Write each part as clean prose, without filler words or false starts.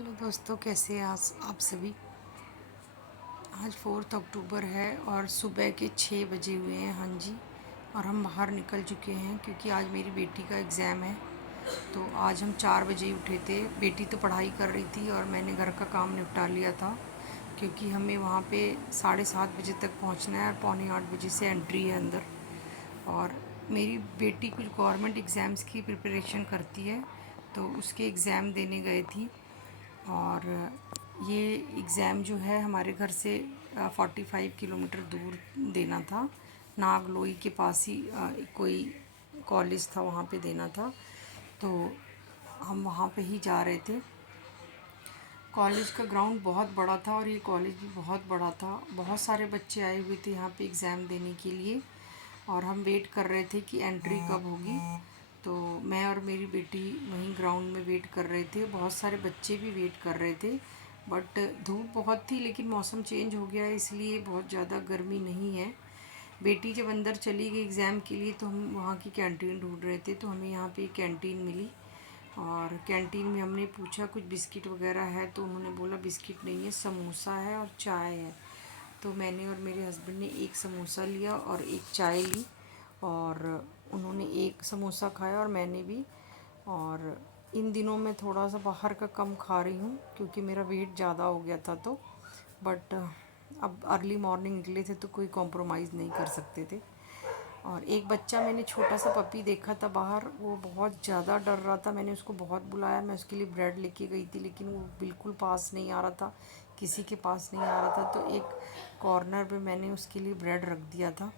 Hello दोस्तों, कैसे हैं आप सभी। आज 4 अक्टूबर है और सुबह के 6 बजे हुए हैं। हाँ जी, और हम बाहर निकल चुके हैं क्योंकि आज मेरी बेटी का एग्ज़ाम है। तो आज हम 4 बजे ही उठे थे। बेटी तो पढ़ाई कर रही थी और मैंने घर का काम निपटा लिया था क्योंकि हमें वहाँ पे 7:30 बजे तक पहुँचना है और 7:45 बजे से एंट्री है अंदर। और मेरी बेटी कुछ गवर्नमेंट एग्ज़ाम्स की प्रिपरेशन करती है, तो उसके एग्ज़ाम देने गए थी। और ये एग्ज़ाम जो है हमारे घर से 45 किलोमीटर दूर देना था। नागलोई के पास ही कोई कॉलेज था, वहाँ पे देना था। तो हम वहाँ पे ही जा रहे थे। कॉलेज का ग्राउंड बहुत बड़ा था और ये कॉलेज भी बहुत बड़ा था। बहुत सारे बच्चे आए हुए थे यहाँ पे एग्ज़ाम देने के लिए और हम वेट कर रहे थे कि एंट्री कब होगी। तो मैं और मेरी बेटी वहीं ग्राउंड में वेट कर रहे थे। बहुत सारे बच्चे भी वेट कर रहे थे, बट धूप बहुत थी, लेकिन मौसम चेंज हो गया इसलिए बहुत ज़्यादा गर्मी नहीं है। बेटी जब अंदर चली गई एग्ज़ाम के लिए तो हम वहाँ की कैंटीन ढूंढ रहे थे, तो हमें यहाँ पे एक कैंटीन मिली। और कैंटीन में हमने पूछा कुछ बिस्किट वगैरह है, तो उन्होंने बोला बिस्किट नहीं है, समोसा है और चाय है। तो मैंने और मेरे हस्बैंड ने एक समोसा लिया और एक चाय ली, और उन्होंने एक समोसा खाया और मैंने भी। और इन दिनों मैं थोड़ा सा बाहर का कम खा रही हूँ क्योंकि मेरा वेट ज़्यादा हो गया था। तो बट अब अर्ली मॉर्निंग निकले थे तो कोई कॉम्प्रोमाइज़ नहीं कर सकते थे। और एक बच्चा, मैंने छोटा सा पपी देखा था बाहर, वो बहुत ज़्यादा डर रहा था। मैंने उसको बहुत बुलाया, मैं उसके लिए ब्रेड लेके गई थी, लेकिन वो बिल्कुल पास नहीं आ रहा था, किसी के पास नहीं आ रहा था। तो एक कॉर्नर पे मैंने उसके लिए ब्रेड रख दिया था।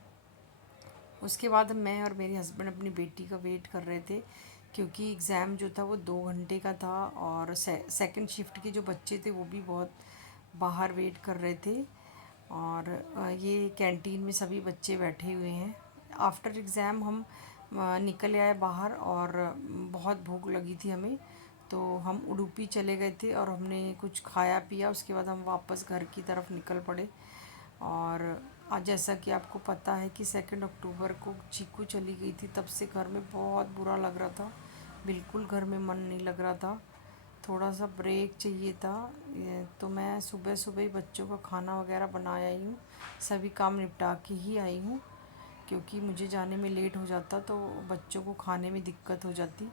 उसके बाद मैं और मेरे हस्बैंड अपनी बेटी का वेट कर रहे थे क्योंकि एग्ज़ाम जो था वो 2 घंटे का था। और सेकंड शिफ्ट के जो बच्चे थे वो भी बहुत बाहर वेट कर रहे थे। और ये कैंटीन में सभी बच्चे बैठे हुए हैं। आफ्टर एग्ज़ाम हम निकल आए बाहर और बहुत भूख लगी थी हमें, तो हम उडुपी चले गए थे और हमने कुछ खाया पिया। उसके बाद हम वापस घर की तरफ निकल पड़े। और आज जैसा कि आपको पता है कि 2 अक्टूबर को चीकू चली गई थी, तब से घर में बहुत बुरा लग रहा था। बिल्कुल घर में मन नहीं लग रहा था, थोड़ा सा ब्रेक चाहिए था। तो मैं सुबह सुबह ही बच्चों का खाना वगैरह बना आई हूँ, सभी काम निपटा के ही आई हूँ क्योंकि मुझे जाने में लेट हो जाता तो बच्चों को खाने में दिक्कत हो जाती।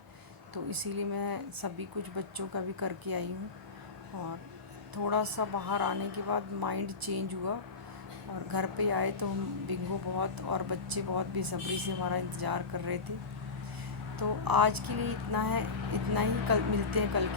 तो इसीलिए मैं सभी कुछ बच्चों का भी करके आई हूँ। और थोड़ा सा बाहर आने के बाद माइंड चेंज हुआ और घर पे आए तो हम बिंगो बहुत और बच्चे बहुत बेसब्री से हमारा इंतज़ार कर रहे थे। तो आज के लिए इतना है, इतना ही। कल मिलते हैं, कल